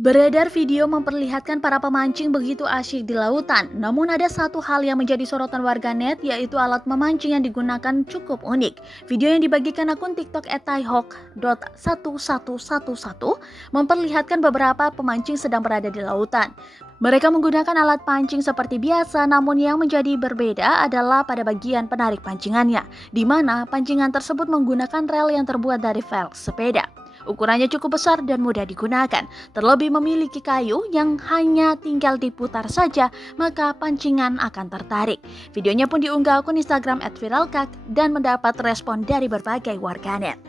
Beredar video memperlihatkan para pemancing begitu asyik di lautan. Namun ada satu hal yang menjadi sorotan warganet, yaitu alat memancing yang digunakan cukup unik. Video yang dibagikan akun TikTok @thaihawk.1111 memperlihatkan beberapa pemancing sedang berada di lautan. Mereka menggunakan alat pancing seperti biasa, namun yang menjadi berbeda adalah pada bagian penarik pancingannya, di mana pancingan tersebut menggunakan rel yang terbuat dari velg sepeda. Ukurannya cukup besar dan mudah digunakan. Terlebih memiliki kayu yang hanya tinggal diputar saja, maka pancingan akan tertarik. Videonya pun diunggah akun Instagram @viralkak dan mendapat respon dari berbagai warganet.